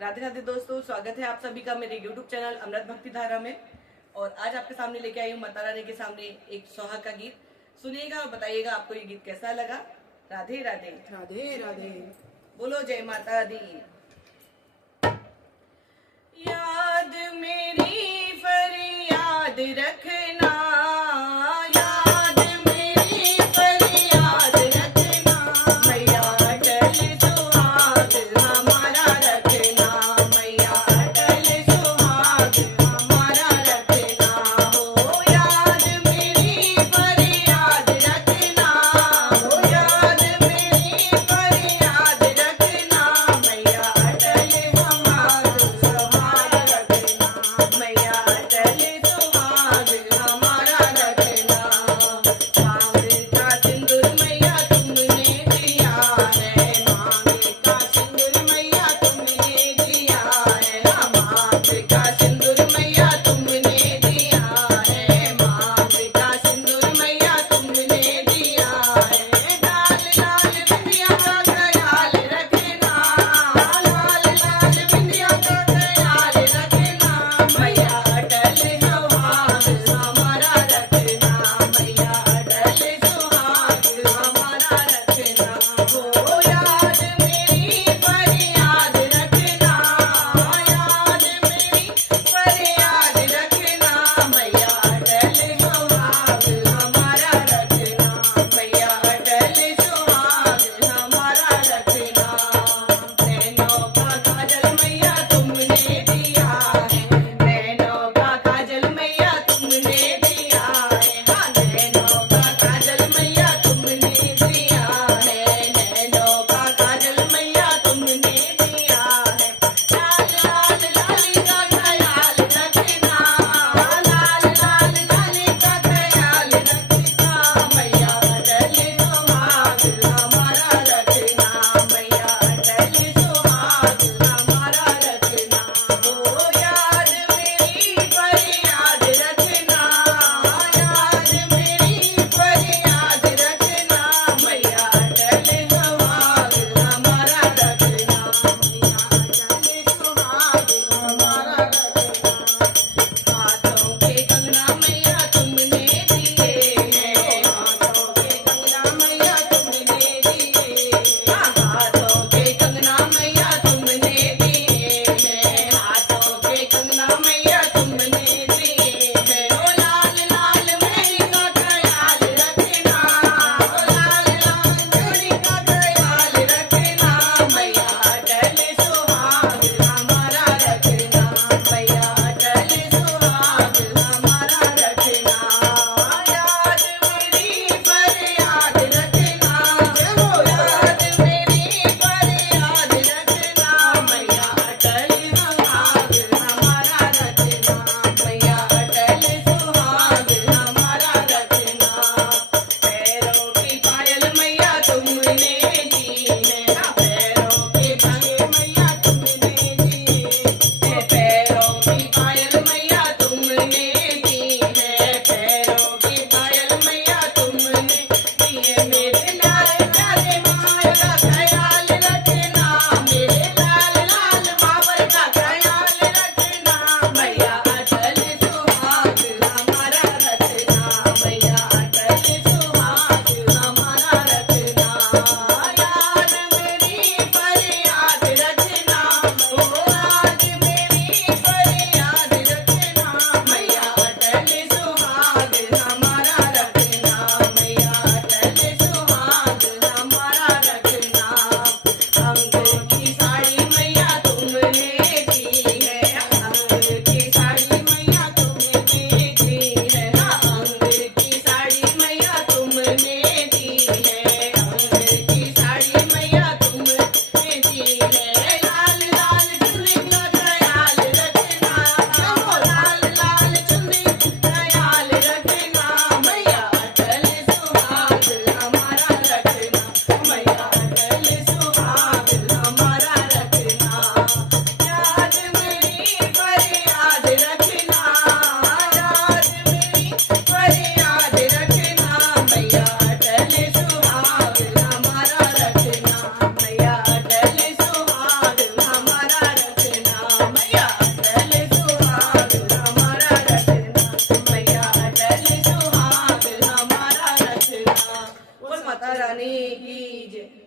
राधे राधे दोस्तों, स्वागत है आप सभी का मेरे YouTube चैनल अमृत भक्ति धारा में। और आज आपके सामने लेके आई हूँ माता रानी के सामने एक सोहाग का गीत। सुनिएगा और बताइएगा आपको ये गीत कैसा लगा। राधे राधे। राधे राधे। बोलो जय माता दी। याद मेरी फरियाद रखना, याद मेरी फरियाद रखना, मैया अटल सुहाग हमारा रखना, मैया अटल सुहाग हमारा रखना हो। याद मेरी फरियाद रखना हो, याद मेरी फरियाद रखना, मैया अटल सुहाग हमारा रखना, बोल माता रानी की जय।